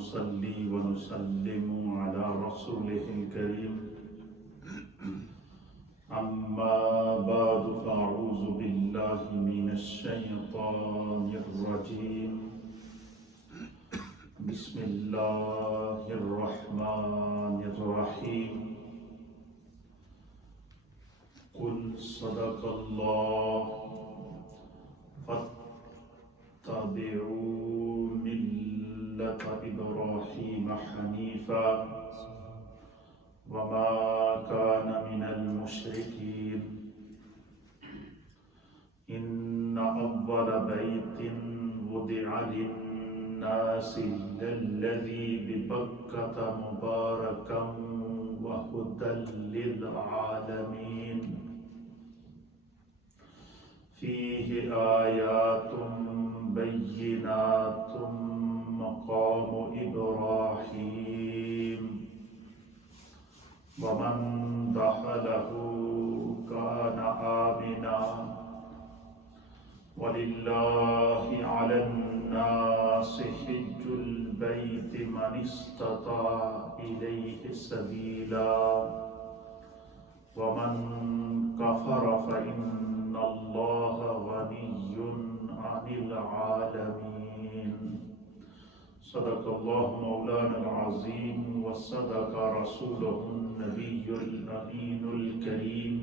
ونصلي ونسلم على رسوله الكريم أما بعد فأعوذ بالله من الشيطان الرجيم بسم الله الرحمن الرحيم قل صدق الله فاتبعوا ملة إبراهيم حنيفا وما كان من المشركين إن أول بيت وضع للناس الذي ببكة مباركا وهدى للعالمين فيه آيات بينات مقام إبراهيم ومن دخله كان آمنا ولله على الناس حج البيت من استطاع إليه سبيلا ومن كفر فإن الله غني عن العالمين صدق الله مولانا العظيم وصدق رسوله النبي الأمين الكريم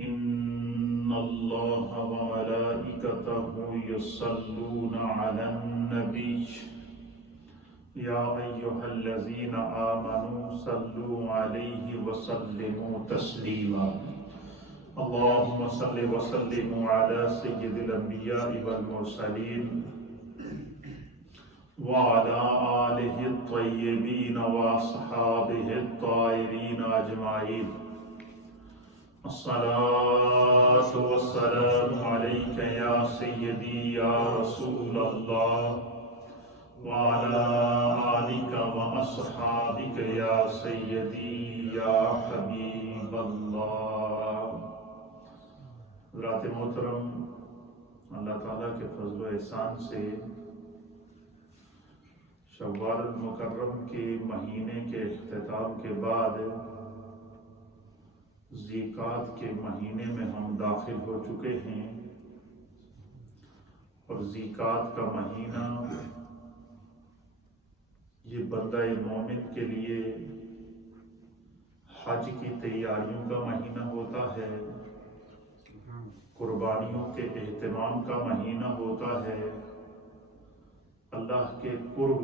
إن الله وملائكته يصلون على النبي يا أيها الذين آمنوا صلوا عليه وسلموا تسليما اللهم صل وسلم على سيد الأنبياء والمرسلين وعلى آله الطيبين وأصحابه الطاهرين أجمعين الصلاة والسلام عليك يا سيدي يا رسول الله وعلى آلك وأصحابك يا سيدي يا حبيب الله حضرات محترم، اللہ تعالیٰ کے فضل و احسان سے شوال المکرم کے مہینے کے اختتام کے بعد ذیقعد کے مہینے میں ہم داخل ہو چکے ہیں، اور ذیقعد کا مہینہ یہ بندہ مومن کے لیے حج کی تیاریوں کا مہینہ ہوتا ہے، قربانیوں کے اہتمام کا مہینہ ہوتا ہے، اللہ کے قرب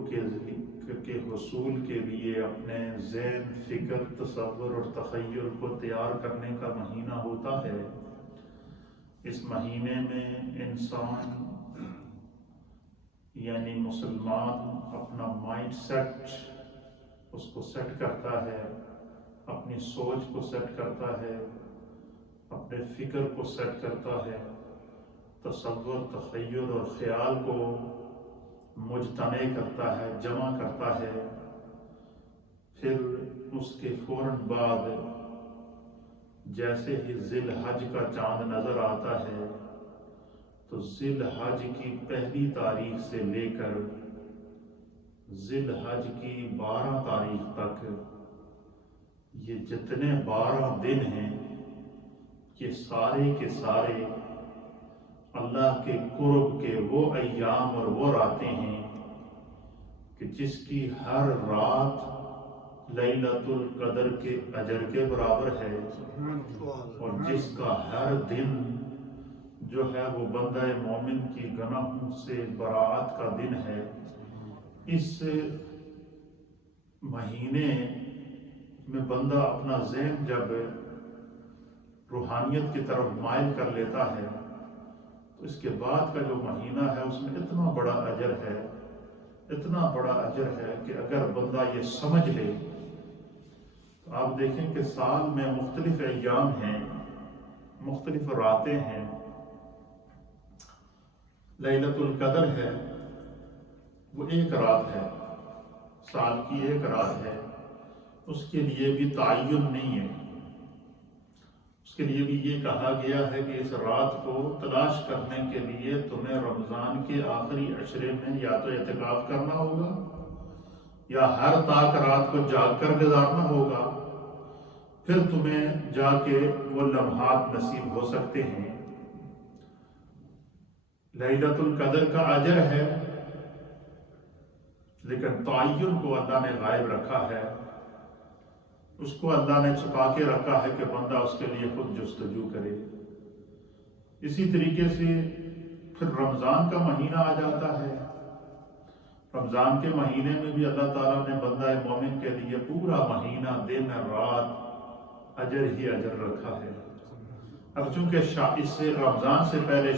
کے حصول کے لیے اپنے ذہن، فکر، تصور اور تخیل کو تیار کرنے کا مہینہ ہوتا ہے۔ اس مہینے میں انسان یعنی مسلمان اپنا مائنڈ سیٹ اس کو سیٹ کرتا ہے، اپنی سوچ کو سیٹ کرتا ہے، اپنے فکر کو سیٹ کرتا ہے، تصور، تخیل اور خیال کو مجتمع کرتا ہے، جمع کرتا ہے۔ پھر اس کے فوراً بعد جیسے ہی ذی الحج کا چاند نظر آتا ہے تو ذی الحج کی پہلی تاریخ سے لے کر ذی الحج کی 12 تاریخ تک یہ جتنے 12 دن ہیں یہ سارے کے سارے اللہ کے قرب کے وہ ایام اور وہ راتیں ہیں کہ جس کی ہر رات لیلۃ القدر کے اجر کے برابر ہے، اور جس کا ہر دن جو ہے وہ بندہ مومن کی گناہوں سے براءت کا دن ہے۔ اس مہینے میں بندہ اپنا ذہن جب روحانیت کی طرف مائل کر لیتا ہے تو اس کے بعد کا جو مہینہ ہے اس میں اتنا بڑا اجر ہے، اتنا بڑا اجر ہے کہ اگر بندہ یہ سمجھ لے تو آپ دیکھیں کہ سال میں مختلف ایام ہیں، مختلف راتیں ہیں۔ لیلۃ القدر ہے وہ ایک رات ہے، سال کی ایک رات ہے، اس کے لیے بھی تعین نہیں ہے۔ اس کے لیے بھی یہ کہا گیا ہے کہ اس رات کو تلاش کرنے کے لیے تمہیں رمضان کے آخری عشرے میں یا تو اعتکاف کرنا ہوگا یا ہر طاق رات کو جاگ کر گزارنا ہوگا، پھر تمہیں جا کے وہ لمحات نصیب ہو سکتے ہیں۔ لیلۃ القدر کا اجر ہے، لیکن تعین کو اللہ نے غائب رکھا ہے، اس کو اللہ نے چھپا کے رکھا ہے کہ بندہ اس کے لیے خود جستجو کرے۔ اسی طریقے سے پھر رمضان کا مہینہ آ جاتا ہے۔ رمضان کے مہینے میں بھی اللہ تعالیٰ نے بندہ مومن کے لیے پورا مہینہ دن رات اجر ہی اجر رکھا ہے۔ اب چونکہ اس سے رمضان سے پہلے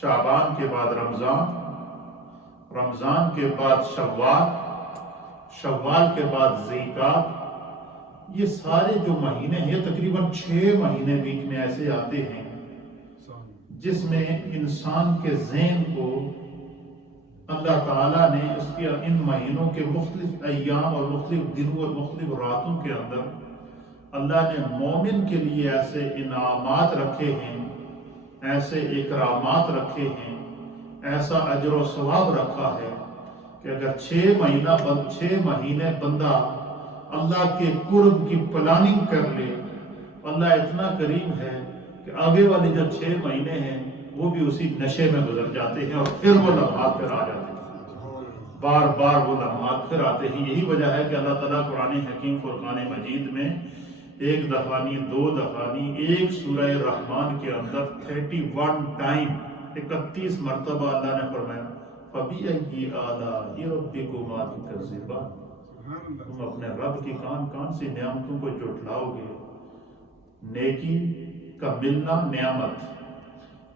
شعبان کے بعد رمضان کے بعد شوال کے بعد ذیقعدہ، یہ سارے جو مہینے ہیں تقریباً 6 مہینے بیچ میں ایسے آتے ہیں جس میں انسان کے ذہن کو اللہ تعالیٰ نے اس کے ان مہینوں کے مختلف ایام اور مختلف دنوں اور مختلف راتوں کے اندر اللہ نے مومن کے لیے ایسے انعامات رکھے ہیں، ایسے اکرامات رکھے ہیں، ایسا اجر و ثواب رکھا ہے کہ اگر 6 مہینے بندہ اللہ کے قرب کی پلاننگ کر لے، اللہ اتنا کریم ہے کہ آگے والے جو 6 مہینے ہیں وہ بھی اسی نشے میں گزر جاتے ہیں اور پھر وہ لمحات پھر آ جاتے ہیں، بار بار وہ لمحات پھر آتے ہیں۔ یہی وجہ ہے کہ اللہ تعالیٰ قرآن حکیم فرقان مجید میں 1 دفعہ نہیں 2 دفعہ نہیں، ایک سورہ رحمان کے اندر 31 ٹائم 31 مرتبہ اللہ نے فرمایا فَبِأَيِّ آلَاءِ رَبِّكُمَا تُكَذِّبَانِ، تم اپنے رب کی کون سی نعمتوں کو جھٹلاؤ گے۔ نیکی کا ملنا نعمت،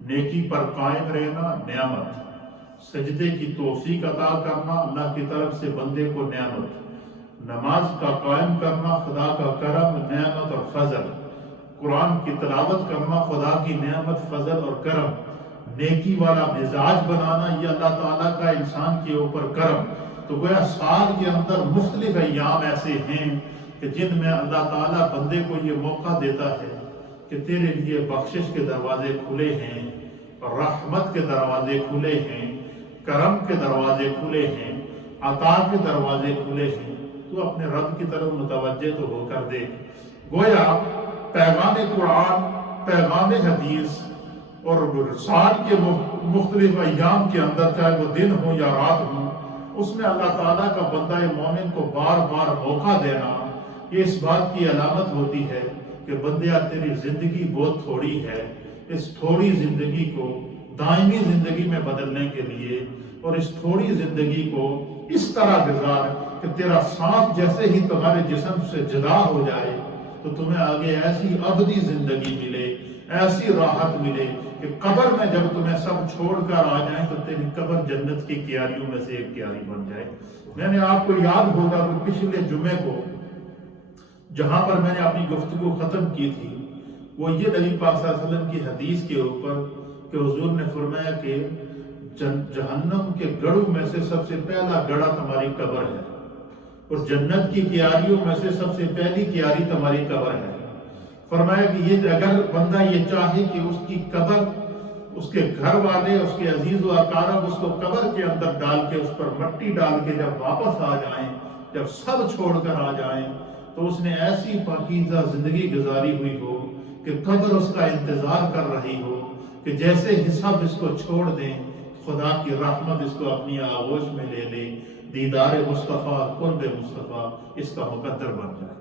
نیکی پر قائم رہنا نعمت، سجدے کی توفیق عطا کرنا اللہ کی طرف سے بندے کو نعمت، نماز کا قائم کرنا خدا کا کرم نعمت اور فضل، قرآن کی تلاوت کرنا خدا کی نعمت فضل اور کرم، نیکی والا مزاج بنانا یہ اللہ تعالیٰ کا انسان کے اوپر کرم۔ تو گویا سال کے اندر مختلف ایام ایسے ہیں کہ جن میں اللہ تعالیٰ بندے کو یہ موقع دیتا ہے کہ تیرے لیے بخشش کے دروازے کھلے ہیں، رحمت کے دروازے کھلے ہیں، کرم کے دروازے کھلے ہیں، عطا کے دروازے کھلے ہیں، تو اپنے رب کی طرف متوجہ تو ہو کر دے۔ گویا پیغام قرآن، پیغام حدیث اور سال کے مختلف ایام کے اندر چاہے وہ دن ہو یا رات ہو، اس میں اللہ تعالیٰ کا بندہ مومن کو بار بار موقع دینا یہ اس بات کی علامت ہوتی ہے کہ بندیا تیری زندگی بہت تھوڑی ہے، اس تھوڑی زندگی کو دائمی زندگی میں بدلنے کے لیے اور اس تھوڑی زندگی کو اس طرح گزار کہ تیرا سانس جیسے ہی تمہارے جسم سے جدا ہو جائے تو تمہیں آگے ایسی ابدی زندگی ملے، ایسی راحت ملے کہ قبر میں جب تمہیں سب چھوڑ کر آ جائیں تو تیری قبر جنت کی کیاریوں میں سے ایک کیاری بن جائے۔ میں نے آپ کو یاد ہوگا کہ پچھلے جمعے کو جہاں پر میں نے اپنی گفتگو ختم کی تھی وہ یہ نبی پاک صلی اللہ علیہ وسلم کی حدیث کے اوپر کہ حضور نے فرمایا کہ جہنم کے گڑھوں میں سے سب سے پہلا گڑھا تمہاری قبر ہے اور جنت کی کیاریوں میں سے سب سے پہلی کیاری تمہاری قبر ہے۔ فرمایا کہ یہ اگر بندہ یہ چاہے کہ اس کی قبر، اس کے گھر والے، اس کے عزیز و اقارب اس کو قبر کے اندر ڈال کے اس پر مٹی ڈال کے جب واپس آ جائیں، جب سب چھوڑ کر آ جائیں تو اس نے ایسی پاکیزہ زندگی گزاری ہوئی ہو کہ قبر اس کا انتظار کر رہی ہو کہ جیسے ہی سب اس کو چھوڑ دیں خدا کی رحمت اس کو اپنی آغوش میں لے لے، دیدار مصطفیٰ، قرب مصطفیٰ اس کا مقدر بن جائے۔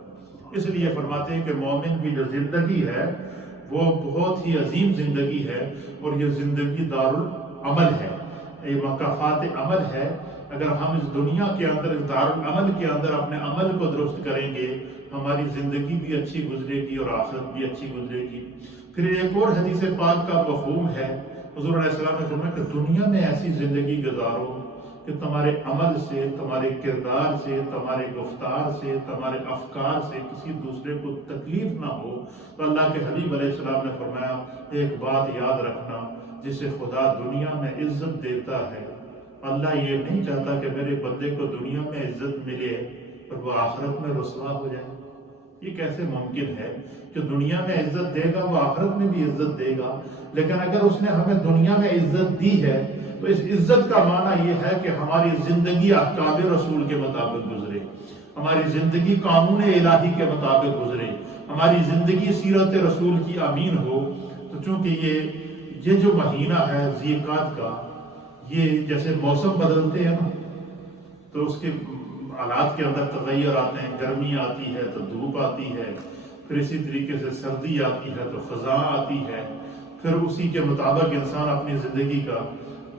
اس لیے فرماتے ہیں کہ مومن کی جو زندگی ہے وہ بہت ہی عظیم زندگی ہے اور یہ زندگی دارالعمل ہے، یہ مقافات عمل ہے۔ اگر ہم اس دنیا کے اندر، اس دارالعمل کے اندر اپنے عمل کو درست کریں گے ہماری زندگی بھی اچھی گزرے گی اور آخرت بھی اچھی گزرے گی۔ پھر ایک اور حدیث پاک کا مفہوم ہے، حضور علیہ السلام نے فرمایا کہ دنیا میں ایسی زندگی گزارو کہ تمہارے عمل سے، تمہارے کردار سے، تمہارے گفتار سے، تمہارے افکار سے کسی دوسرے کو تکلیف نہ ہو۔ تو اللہ کے حبیب علیہ السلام نے فرمایا ایک بات یاد رکھنا، جسے خدا دنیا میں عزت دیتا ہے اللہ یہ نہیں چاہتا کہ میرے بندے کو دنیا میں عزت ملے اور وہ آخرت میں رسوا ہو جائے۔ یہ کیسے ممکن ہے؟ جو دنیا میں عزت دے گا وہ آخرت میں بھی عزت دے گا، لیکن اگر اس نے ہمیں دنیا میں عزت دی ہے تو اس عزت کا معنی یہ ہے کہ ہماری زندگی احکام رسول کے مطابق گزرے، ہماری زندگی قانون الہی کے مطابق گزرے، ہماری زندگی سیرت رسول کی امین ہو۔ تو چونکہ یہ جو مہینہ ہے ذی القعدہ کا، یہ جیسے موسم بدلتے ہیں نا تو اس کے حالات کے اندر تغیر آتے ہیں، گرمی آتی ہے تو دھوپ آتی ہے، پھر اسی طریقے سے سردی آتی ہے تو خزاں آتی ہے، پھر اسی کے مطابق انسان اپنی زندگی کا،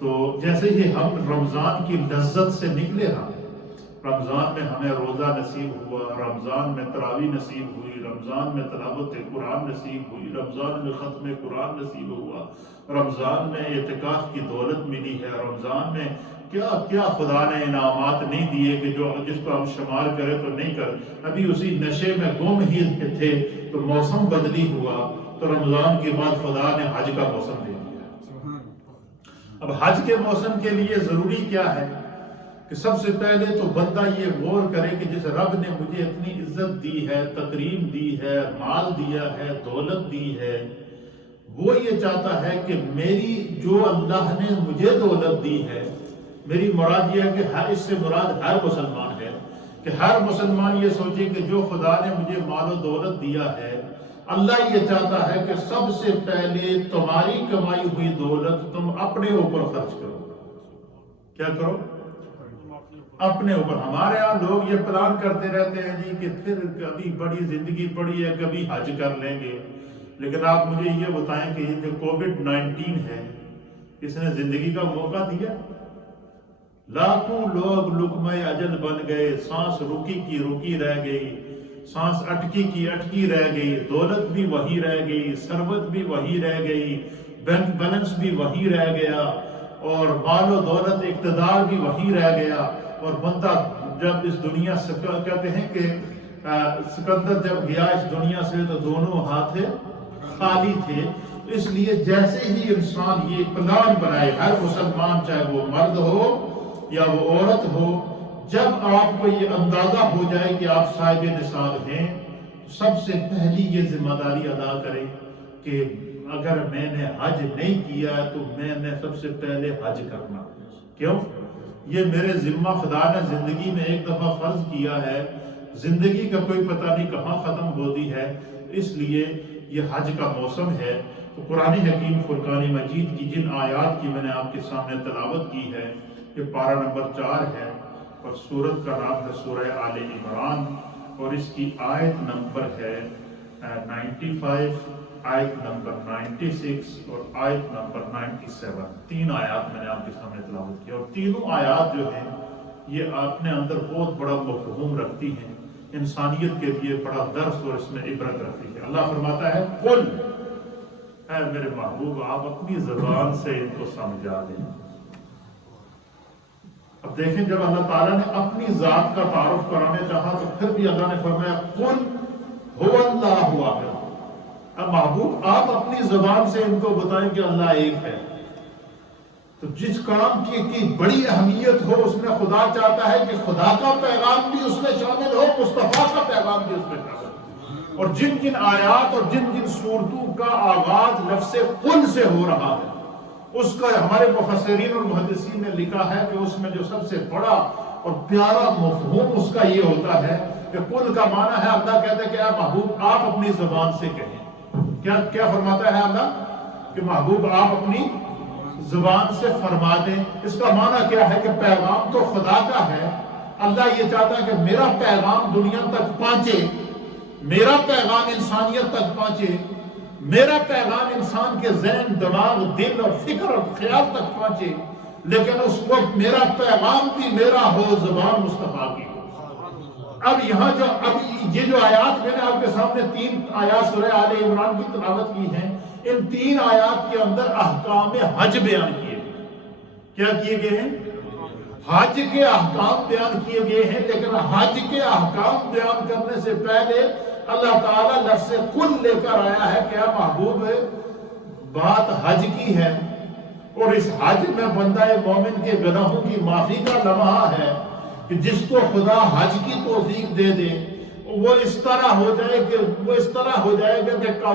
تو جیسے ہی ہم رمضان کی لذت سے نکلے ہم، رمضان میں ہمیں روزہ نصیب ہوا، رمضان میں تراویح نصیب ہوئی، رمضان میں تلاوت قرآن نصیب ہوئی، رمضان میں ختم قرآن نصیب ہوا، رمضان میں اعتکاف کی دولت ملی ہے، رمضان میں کیا کیا خدا نے انعامات نہیں دیے کہ جس کو ہم شمار کریں تو نہیں کر، ابھی اسی نشے میں گم ہی تھے تو موسم بدلی ہوا، تو رمضان کے بعد خدا نے حج کا موسم دے دیا۔ اب حج کے موسم کے لیے ضروری کیا ہے کہ سب سے پہلے تو بندہ یہ غور کرے کہ جس رب نے مجھے اتنی عزت دی ہے، تکریم دی ہے، مال دیا ہے، دولت دی ہے، وہ یہ چاہتا ہے کہ میری جو اللہ نے مجھے دولت دی ہے، میری مراد یہ ہے کہ اس سے مراد ہر مسلمان ہے، کہ ہر مسلمان یہ سوچے کہ جو خدا نے مجھے مال و دولت دیا ہے، اللہ یہ چاہتا ہے کہ سب سے پہلے تمہاری کمائی ہوئی دولت تم اپنے اوپر خرچ کرو۔ کیا کرو؟ اپنے اوپر۔ ہمارے ہاں لوگ یہ پلان کرتے رہتے ہیں جی کہ پھر کبھی بڑی زندگی پڑی ہے کبھی حج کر لیں گے، لیکن آپ مجھے یہ بتائیں کہ یہ جو کووڈ-19 ہے اس نے زندگی کا موقع دیا؟ لاکھوں لوگ لقمہ اجل بن گئے، سانس رکی کی رکی رہ گئی، سانس اٹکی کی اٹکی رہ گئی، دولت بھی وہی رہ گئی، ثروت بھی وہی رہ گئی، بینک بیلنس بھی وہی رہ گیا، اور مال و دولت اقتدار بھی وہی رہ گیا، اور بندہ جب اس دنیا سے کہتے ہیں کہ سکندر جب گیا اس دنیا سے تو دونوں ہاتھ خالی تھے۔ اس لیے جیسے ہی انسان یہ پلان بنائے، ہر مسلمان چاہے وہ مرد ہو یا وہ عورت ہو، جب آپ کو یہ اندازہ ہو جائے کہ آپ صاحب نصاب ہیں، سب سے پہلی یہ ذمہ داری ادا کریں کہ اگر میں نے حج نہیں کیا تو میں نے سب سے پہلے حج کرنا۔ کیوں؟ یہ میرے ذمہ خدا نے زندگی میں ایک دفعہ فرض کیا ہے، زندگی کا کوئی پتہ نہیں کہاں ختم ہوتی ہے، اس لیے یہ حج کا موسم ہے۔ تو قرآن حکیم فرقان مجید کی جن آیات کی میں نے آپ کے سامنے تلاوت کی ہے، یہ پارہ نمبر 4 ہے اور سورت کا نام ہے سورہ آل عمران، اور اس کی آیت نمبر ہے 95، آیت نمبر 96 اور آیت نمبر 97۔ 3 آیات میں نے آپ کے سامنے تلاوت کی، اور تینوں آیات جو ہیں یہ اپنے اندر بہت بڑا مفہوم رکھتی ہیں، انسانیت کے لیے بڑا درس اور اس میں عبرت رکھتی ہے۔ اللہ فرماتا ہے قل، اے میرے محبوب آپ اپنی زبان سے ان کو سمجھا دیں۔ اب دیکھیں جب اللہ تعالیٰ نے اپنی ذات کا تعارف کرانے چاہا تو پھر بھی اللہ نے فرمایا قل هو اللہ واحد۔ اب محبوب آپ اپنی زبان سے ان کو بتائیں کہ اللہ ایک ہے۔ تو جس کام کی بڑی اہمیت ہو اس میں خدا چاہتا ہے کہ خدا کا پیغام بھی اس میں شامل ہو، مصطفیٰ کا پیغام بھی اس میں شامل ہو، اور جن جن آیات اور جن جن صورتوں کا آغاز لفظ قل سے ہو رہا ہے، اس کا ہمارے مفسرین اور محدثین نے لکھا ہے کہ اس میں جو سب سے بڑا اور پیارا مفہوم اس کا یہ ہوتا ہے کہ قل کا معنی ہے اللہ کہتا ہے کہ اے محبوب آپ اپنی زبان سے کہیں۔ کیا فرماتا ہے اللہ؟ کہ محبوب آپ اپنی زبان سے فرما دیں۔ اس کا معنی کیا ہے کہ پیغام تو خدا کا ہے، اللہ یہ چاہتا ہے کہ میرا پیغام دنیا تک پہنچے، میرا پیغام انسانیت تک پہنچے، میرا پیغام انسان کے ذہن، دماغ، دل اور فکر اور خیال تک پہنچے، لیکن اس وقت میرا پیغام بھی میرا ہو، زبان مصطفیٰ کی ہو۔ اب یہاں یہ جو آیات میں نے آپ کے سامنے 3 آیات سورہ آل عمران کی تلاوت کی ہیں، ان 3 آیات کے اندر احکام حج بیان کیے گئے۔ کیا کیے گئے ہیں؟ حج کے احکام بیان کیے گئے ہیں، لیکن حج کے احکام بیان کرنے سے پہلے اللہ تعالیٰ لفظ قل لے کر آیا ہے کہ اے محبوب بات حج کی ہے، اور اس حج میں بندہ مومن کے گناہوں کی معافی کا لمحہ ہے کہ جس کو خدا حج کی توفیق دے دے وہ اس طرح ہو جائے گا کہ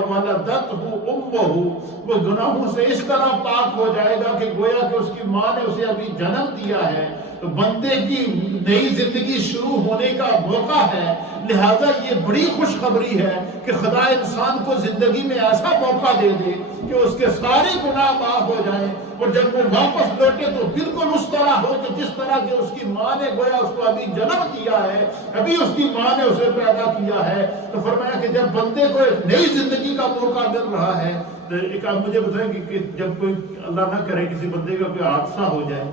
ولدتہ امہ، وہ گناہوں سے اس طرح پاک ہو جائے گا کہ گویا کہ اس کی ماں نے اسے ابھی جنم دیا ہے۔ تو بندے کی نئی زندگی شروع ہونے کا موقع ہے، لہذا یہ بڑی خوشخبری ہے کہ خدا انسان کو زندگی میں ایسا موقع دے دے کہ اس کے سارے گناہ معاف ہو جائیں، اور جب وہ واپس لوٹے تو بالکل اس طرح ہو کہ جس طرح کہ اس کی ماں نے گویا اس کو ابھی جنم دیا ہے، ابھی اس کی ماں نے اسے پیدا کیا ہے۔ تو فرمایا کہ جب بندے کو ایک نئی زندگی کا موقع مل رہا ہے، تو ایک آپ مجھے بتائیں کہ جب کوئی اللہ نہ کرے کسی بندے کا کوئی حادثہ ہو جائے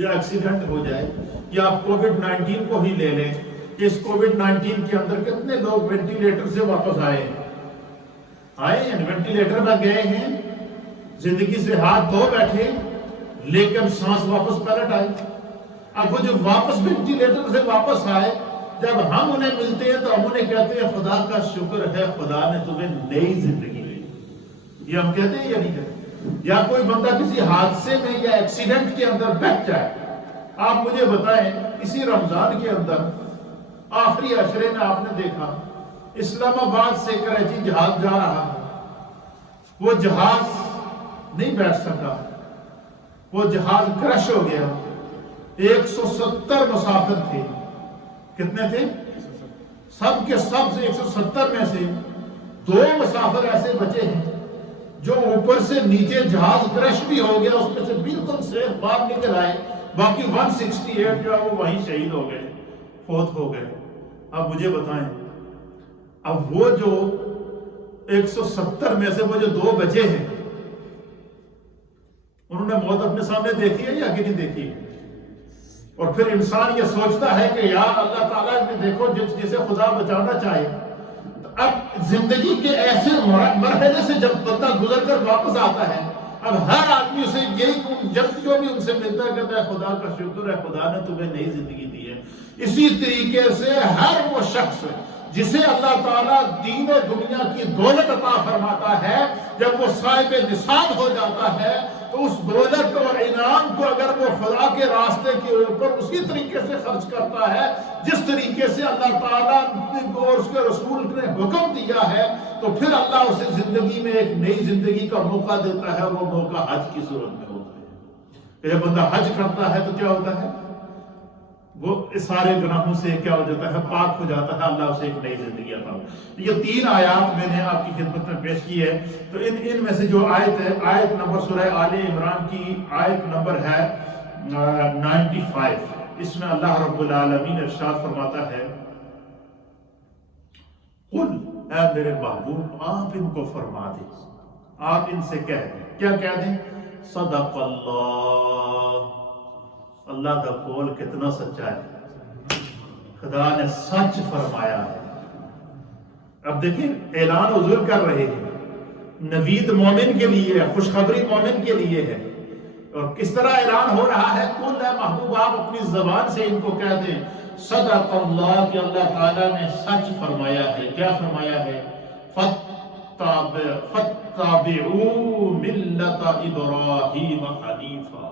یا ایکسیڈنٹ ہو جائے، یا آپ کووڈ-19 کو ہی لے لیں کہ اس کووڈ-19 کے اندر کتنے لوگ وینٹیلیٹر سے واپس آئے ہیں، وینٹیلیٹر میں گئے ہیں، زندگی سے ہاتھ دھو بیٹھے، لیکن سانس واپس پلٹ آئی۔ اب وہ جو واپس وینٹیلیٹر سے واپس آئے، جب ہم انہیں ملتے ہیں تو ہم انہیں کہتے ہیں خدا کا شکر ہے، خدا نے تمہیں نئی زندگی دی۔ یہ ہم کہتے ہیں یا نہیں کہتے؟ یا کوئی بندہ کسی حادثے میں یا ایکسیڈنٹ کے اندر بہہ جائے، آپ مجھے بتائیں اسی رمضان کے اندر آخری عشرے میں آپ نے دیکھا اسلام آباد سے کراچی جہاز جا رہا ہے، وہ جہاز نہیں بیٹھ سکا، وہ جہاز کرش ہو گیا، 170 مسافر تھے، کتنے تھے؟ سب کے سب سے 170 میں سے 2 مسافر ایسے بچے ہیں جو اوپر سے نیچے جہاز کرش بھی ہو گیا، اس میں سے بالکل سیف باہر نکل آئے، باقی 168 جو ہے وہ وہیں شہید ہو گئے، فوت ہو گئے۔ اب مجھے بتائیں، اب وہ جو 170 میں سے وہ جو 2 بچے ہیں، انہوں نے موت اپنے سامنے دیکھی ہے یا کہ نہیں دیکھی ہے؟ اور پھر انسان یہ سوچتا ہے کہ یا اللہ تعالیٰ نے دیکھو جسے خدا بچانا چاہے۔ اب زندگی کے ایسے مرحلے سے جب بندہ گزر کر واپس آتا ہے، اب ہر آدمی اسے یہی جب جو بھی ان سے ملتا ہے کہتا ہے خدا کا شکر ہے، خدا نے تمہیں نئی زندگی دی ہے۔ اسی طریقے سے ہر وہ شخص جسے اللہ تعالیٰ دین و دنیا کی دولت عطا فرماتا ہے، جب وہ صاحب نصاب ہو جاتا ہے تو اس دولت اور انعام کو اگر وہ خدا کے راستے کے اوپر اسی طریقے سے خرچ کرتا ہے جس طریقے سے اللہ تعالیٰ اور اس کے رسول نے حکم دیا ہے، تو پھر اللہ اسے زندگی میں ایک نئی زندگی کا موقع دیتا ہے، اور وہ موقع حج کی صورت میں ہوتا ہے۔ جب بندہ حج کرتا ہے تو کیا ہوتا ہے؟ وہ اس سارے گناہوں سے کیا ہو جاتا ہے؟ پاک ہو جاتا ہے، اللہ اسے ایک نئی زندگی عطا کرتا ہے۔ یہ 3 آیات میں نے آپ کی خدمت میں پیش کی ہے۔ تو ان میں سے جو آیت ہے، آیت نمبر سورہ آل عمران کی آیت نمبر ہے 95، اس میں اللہ رب العالمین ارشاد فرماتا ہے، قل، اے میرے محبوب آپ ان کو فرما دیں، آپ ان سے کہہ دیں، کیا کہہ دیں؟ صدق اللہ، اللہ کا قول کتنا سچا ہے، خدا نے سچ فرمایا ہے۔ اب دیکھیں اعلان حضور کر رہے ہیں، نوید مومن کے لیے ہے، خوشخبری مومن کے لیے ہے، اور کس طرح اعلان ہو رہا ہے؟ قل، اے محبوب آپ اپنی زبان سے ان کو کہہ دیں صدق اللہ، کہ اللہ تعالیٰ نے سچ فرمایا ہے۔ کیا فرمایا ہے؟ فَاتَّبِعُوا مِلَّةَ إِبْرَاهِيمَ حَنِيفًا،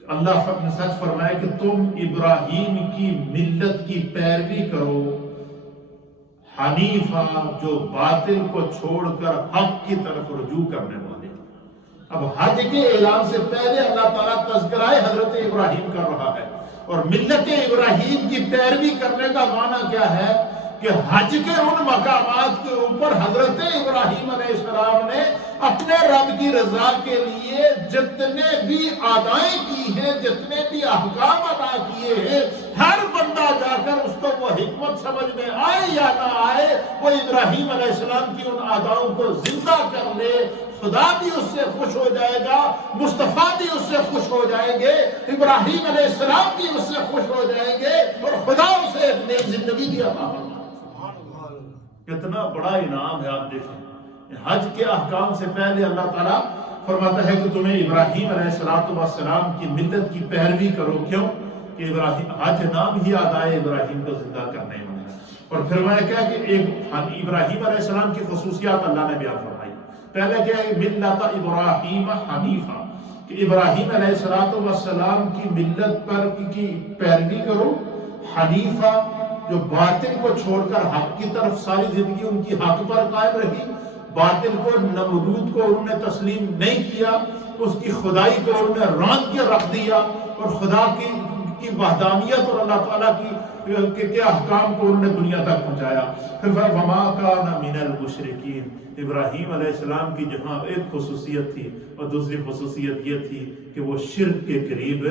اللہ نے سچ فرمایا کہ تم ابراہیم کی ملت کی پیروی کرو، حنیفہ، جو باطل کو چھوڑ کر حق کی طرف رجوع کرنے والے۔ اب حج کے اعلان سے پہلے اللہ تعالیٰ تذکرہ حضرت ابراہیم کر رہا ہے، اور ملت ابراہیم کی پیروی کرنے کا معنی کیا ہے؟ کہ حج کے ان مقامات کے اوپر حضرت ابراہیم علیہ السلام نے اپنے رب کی رضا کے لیے جتنے بھی ادائیں کی ہیں، جتنے بھی احکام ادا کیے ہیں، ہر بندہ جا کر اس کو وہ حکمت سمجھ میں آئے یا نہ آئے، وہ ابراہیم علیہ السلام کی ان اداؤں کو زندہ کر لے، خدا بھی اس سے خوش ہو جائے گا، مصطفیٰ بھی اس سے خوش ہو جائیں گے، ابراہیم علیہ السلام بھی اس سے خوش ہو جائیں گے، اور خدا اسے ایک نئی زندگی دی عطا فرمائے۔ کتنا بڑا انعام ہے، آپ دیکھیں حج کے احکام سے پہلے اللہ تعالیٰ فرماتا ہے کہ تمہیں ابراہیم علیہ السلام کی ملت کی پیروی کرو۔ کیوں؟ کہ حج نام ہی ادائے ابراہیم کو زندہ کرنے میں ہے۔ اور پھر میں کیا کہ ایک ابراہیم علیہ السلام کی خصوصیات اللہ نے بیان فرمائی۔ پہلے کیا ہے؟ ملت ابراہیم حنیفہ، کہ ابراہیم علیہ السلام کی ملت پر کی پیروی کرو، حنیفہ، جو باطل کو چھوڑ کر حق کی طرف ساری زندگی ان کی حق پر قائم رہی، باطل کو، نمرود کو انہوں نے تسلیم نہیں کیا، اس کی خدائی کو انہوں نے راند کے رکھ دیا اور خدا کی وحدانیت اور اللہ تعالیٰ کے احکام کو انہوں نے دنیا تک پہنچایا۔ پھر وما کان من المشرکین، ابراہیم علیہ السلام کی جہاں ایک خصوصیت تھی اور دوسری خصوصیت یہ تھی کہ وہ شرک کے قریب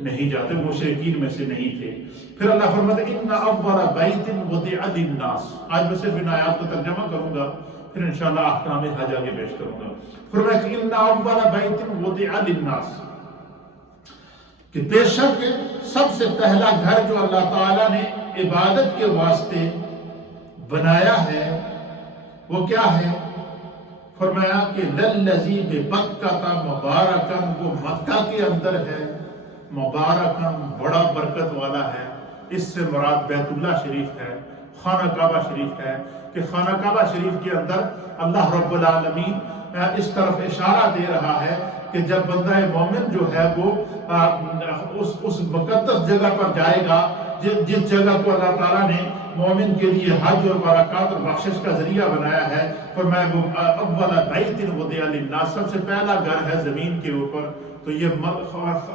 نہیں جاتے، مشرکین میں سے نہیں تھے۔ پھر اللہ فرماتا ہے ان اول بیت وضع للناس، آج میں صرف ان آیات کو ترجمہ کروں گا، پھر انشاءاللہ احکام حج آگے پیش کروں گا۔ فرمایا کہ ان اول بیت وضع للناس، کہ بے شک سب سے پہلا گھر جو اللہ تعالیٰ نے عبادت کے واسطے بنایا ہے وہ کیا ہے؟ فرمایا کہ للذی ببکہ مبارکن، وہ مکہ کے اندر ہے، مبارکن بڑا برکت والا ہے۔ اس سے مراد بیت اللہ شریف ہے، خانہ کعبہ شریف ہے، کہ خانہ کعبہ شریف کے اندر اللہ رب العالمین اس طرف اشارہ دے رہا ہے کہ جب بندہ مومن جو ہے وہ اس مقدس جگہ پر جائے گا جس جگہ کو اللہ تعالیٰ نے مومن کے لیے حج اور برکات اور بخشش کا ذریعہ بنایا ہے، فرمایا وہ اول بیت وضع للناس، سب سے پہلا گھر ہے زمین کے اوپر، تو یہ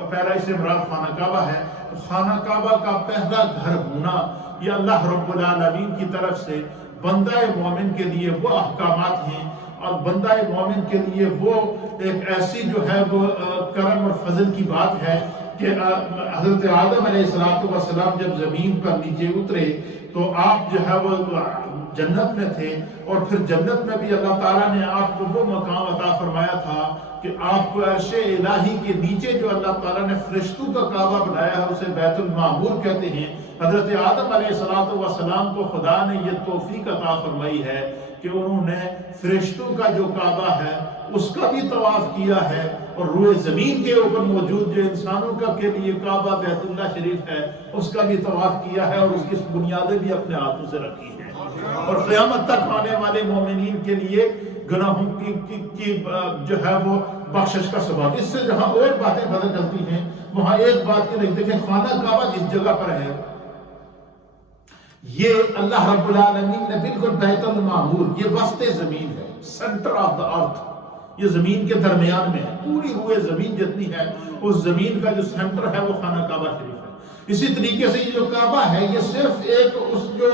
پہلا اس سے مراد خانہ کعبہ ہے۔ تو خانہ کعبہ کا پہلا گھر ہونا یہ اللہ رب العالمین کی طرف سے بندہ مومن کے لیے وہ احکامات ہیں اور بندہ مومن کے لیے وہ ایک ایسی جو ہے وہ کرم اور فضل کی بات ہے کہ حضرت آدم علیہ السلام جب زمین پر نیچے اترے تو آپ جو ہے وہ جنت میں تھے، اور پھر جنت میں بھی اللہ تعالیٰ نے آپ کو وہ مقام عطا فرمایا تھا کہ آپ کو عرش الہی کے نیچے جو اللہ تعالیٰ نے فرشتوں کا کعبہ بنایا ہے اسے بیت المعمور کہتے ہیں۔ حضرت آدم علیہ السلام کو خدا نے یہ توفیق عطا فرمائی ہے کہ انہوں نے فرشتوں کا جو کعبہ ہے اس کا بھی طواف کیا ہے، اور روئے زمین کے اوپر موجود جو انسانوں کا کے لیے کعبہ بیت اللہ شریف ہے اس کا بھی طواف کیا ہے، اور اس کی بنیادیں بھی اپنے ہاتھوں سے رکھی ہیں، اور قیامت تک آنے والے مومنین کے لیے گناہوں کی جو ہے وہ بخشش کا سبب۔ اس سے جہاں اور باتیں پتہ چلتی ہیں وہاں ایک بات کے لکھتے کہ خانہ کعبہ جس جگہ پر ہے یہ اللہ رب العالمین نے بالکل بیت المعمور، یہ وسط زمین ہے، سینٹر آف دا ارتھ، یہ زمین کے درمیان میں ہے، پوری روئے زمین جتنی ہے اس زمین کا جو سینٹر ہے وہ خانہ کعبہ شریف ہے۔ اسی طریقے سے یہ جو کعبہ ہے یہ صرف ایک اس جو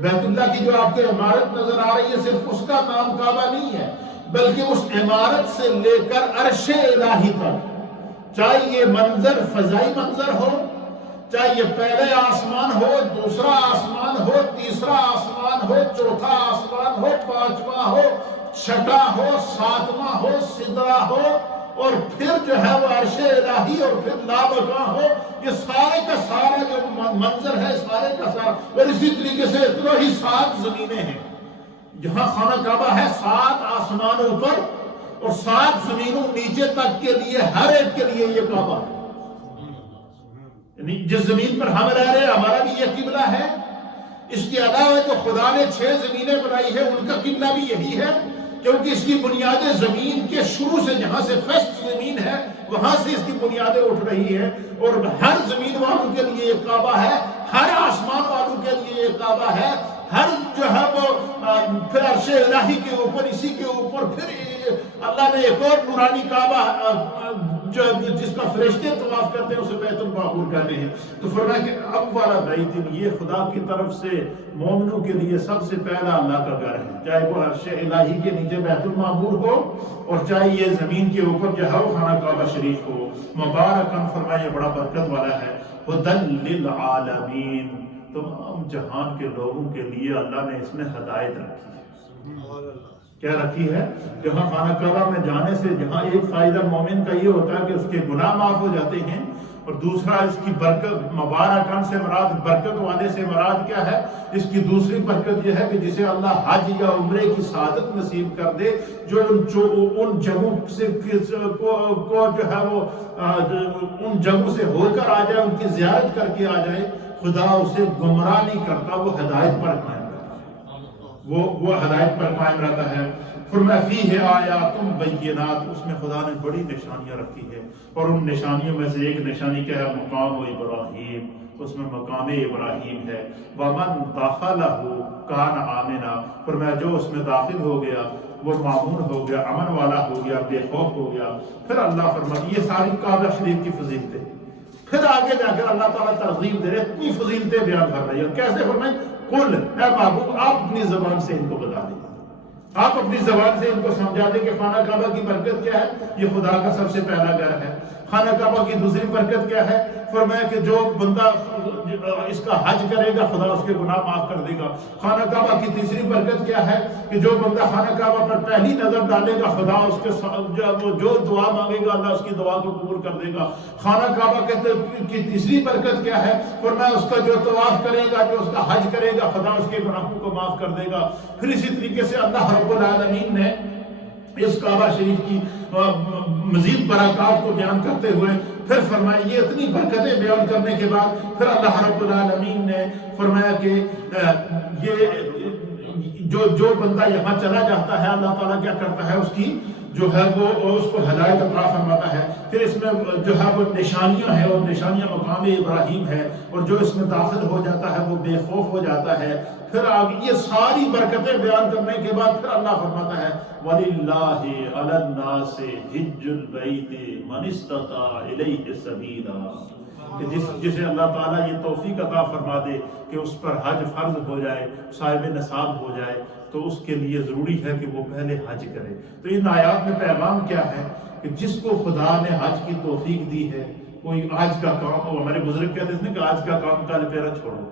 بیت اللہ کی جو آپ کے عمارت نظر آ رہی ہے صرف اس کا نام کعبہ نہیں ہے، بلکہ اس عمارت سے لے کر عرش الہی تک، چاہے یہ منظر فضائی منظر ہو، چاہے یہ پہلے آسمان ہو، دوسرا آسمان ہو، تیسرا آسمان ہو، چوتھا آسمان ہو، پانچواں ہو، چھٹا ہو، ساتواں ہو، سدرا ہو، اور پھر جو ہے وہ عرش الہی اور پھر لامکاں ہو، یہ سارے کا سارا جو منظر ہے سارے کا سارا، اور اسی طریقے سے اتنا ہی 7 زمینیں ہیں جہاں خانہ کعبہ ہے، 7 آسمان اوپر اور 7 زمینوں نیچے تک کے لیے، ہر ایک کے لیے یہ کعبہ ہے۔ یعنی جس زمین پر ہم رہ رہے ہیں ہمارا بھی یہ قبلہ ہے، اس کے علاوہ جو خدا نے 6 زمینیں بنائی ہیں ان کا قبلہ بھی یہی ہے، کیونکہ اس کی بنیادیں زمین کے شروع سے جہاں سے فرسٹ زمین ہے وہاں سے اس کی بنیادیں اٹھ رہی ہے، اور ہر زمین والوں کے لیے یہ کعبہ ہے، ہر آسمان والوں کے لیے یہ کعبہ ہے، ہر جو ہے وہ پھر عرش الہی کے اوپر، اسی کے اوپر پھر اللہ نے ایک اور نورانی کعبہ جو جس کا فرشتے طواف کرتے ہیں اسے بیت المعمور کہتے ہیں۔ تو فرمایا کہ اول بیت، یہ خدا کی طرف سے مومنوں کے لیے سب سے پہلا اللہ کا گھر ہے، چاہے وہ عرش الہی کے نیچے بیت المعمور ہو اور چاہے یہ زمین کے اوپر جو ہے وہ خانہ کعبہ شریف ہو، مبارکن، فرمایا بڑا برکت والا ہے، ہدی للعالمین، تمام جہان کے لوگوں کے لیے اللہ نے اس میں ہدایت رکھی ہے۔ کیا رکھی ہے؟ جہاں خانہ کعبہ میں جانے سے جہاں ایک فائدہ مومن کا یہ ہوتا ہے کہ اس کے گناہ معاف ہو جاتے ہیں، اور دوسرا اس کی برکت، مبارکن سے مراد برکت والے سے مراد کیا ہے؟ اس کی دوسری برکت یہ ہے کہ جسے اللہ حج یا عمرے کی سعادت نصیب کر دے، جو ان جگہوں سے کو جو ہے وہ ان جگہوں سے ہو کر آ جائے، ان کی زیارت کر کے آ جائے، خدا اسے گمراہ نہیں کرتا، وہ ہدایت پر قائم رہتا ہے، وہ ہدایت پر قائم رہتا ہے۔ فرمایا فیہ آیات بینات، اس میں خدا نے بڑی نشانیاں رکھی ہے، اور ان نشانیوں میں سے ایک نشانی کیا ہے؟ مقام ابراہیم، اس میں مقام ابراہیم ہے۔ وَمَنْ دَخَلَهُ كَانَ آمِنًا، فرمایا جو اس میں داخل ہو گیا وہ مامون ہو گیا، امن والا ہو گیا، بے خوف ہو گیا۔ پھر اللہ فرماتی یہ ساری کعبہ شریف کی فضیلتیں، پھر آگے جا کر اللہ تعالیٰ ترغیب دے رہے، اتنی فضیلتیں بیان کر رہی ہے۔ اور کیسے فرمائیں؟ قل، اے محبوب آپ اپنی زبان سے ان کو بتا دیں، آپ اپنی زبان سے ان کو سمجھا دیں کہ خانہ کعبہ کی برکت کیا ہے، یہ خدا کا سب سے پہلا گھر ہے۔ خانہ کعبہ کی دوسری برکت کیا ہے؟ فرمایا کہ جو بندہ اس کا حج کرے گا خدا اس کے گناہ معاف کر دے گا۔ خانہ کعبہ کی تیسری برکت کیا ہے کہ جو بندہ خانہ کعبہ پر پہلی نظر ڈالے گا خدا اس کے جو دعا مانگے گا اللہ اس کی دعا کو قبول کر دے گا۔ خانہ کعبہ کی تیسری برکت کیا ہے؟ فرمایا اس کا جو طواف کرے گا، جو اس کا حج کرے گا خدا اس کے گناہوں کو معاف کر دے گا۔ پھر اسی طریقے سے اللہ رب العالمین نے اس کعبہ شریف کی مزید برکات کو بیان کرتے ہوئے پھر فرمایا، یہ اتنی برکتیں بیان کرنے کے بعد پھر اللہ رب العالمین نے فرمایا کہ یہ جو بندہ یہاں چلا جاتا ہے اللہ تعالیٰ کیا کرتا ہے، اس کی جو ہے وہ اس کو ہدایت عطا فرماتا ہے۔ پھر اس میں جو ہے وہ نشانیاں ہیں، اور نشانیاں مقام ابراہیم ہے، اور جو اس میں داخل ہو جاتا ہے وہ بے خوف ہو جاتا ہے۔ پھر آگے یہ ساری برکتیں بیان کرنے کے بعد پھر اللہ فرماتا ہے وَلِلَّهِ عَلَى النَّاسِ حِجُّ الْبَيْتِ مَنِ اسْتَطَاعَ إِلَيْهِ سَبِيلًا، کہ جسے اللہ تعالیٰ یہ توفیق عطا فرما دے کہ اس پر حج فرض ہو جائے، صاحب نصاب ہو جائے، تو اس کے لیے ضروری ہے کہ وہ پہلے حج کرے۔ تو ان آیات میں پیغام کیا ہے کہ جس کو خدا نے حج کی توفیق دی ہے، کوئی آج کا کام ہو، ہمارے بزرگ کہتے ہیں کہ آج کا کام کل پیرا چھوڑو۔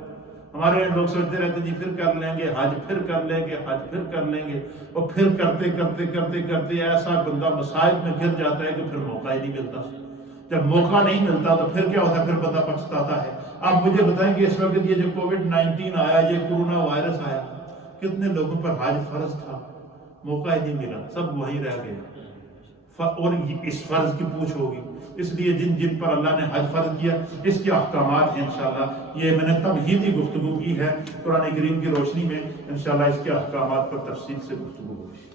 ہمارے لوگ سوچتے رہتے جی پھر کر لیں گے حج، پھر کر لیں گے حج، پھر کر لیں گے، اور پھر کرتے کرتے کرتے کرتے ایسا بندہ مصائب میں گر جاتا ہے کہ پھر موقع ہی نہیں ملتا۔ جب موقع نہیں ملتا تو پھر کیا ہوتا ہے، پھر بندہ پچھتاتا ہے۔ آپ مجھے بتائیں کہ اس وقت یہ جو کووڈ-19 آیا، یہ کورونا وائرس آیا، کتنے لوگوں پر حج فرض تھا، موقع ہی نہیں ملا، سب وہیں رہ گئے، اور اس فرض کی پوچھ ہوگی۔ اس لیے جن پر اللہ نے حج فرض کیا اس کے احکامات ہیں انشاءاللہ، یہ میں نے تمہیدی گفتگو کی ہے، قرآن کریم کی روشنی میں انشاءاللہ اس کے احکامات پر تفصیل سے گفتگو ہوگی۔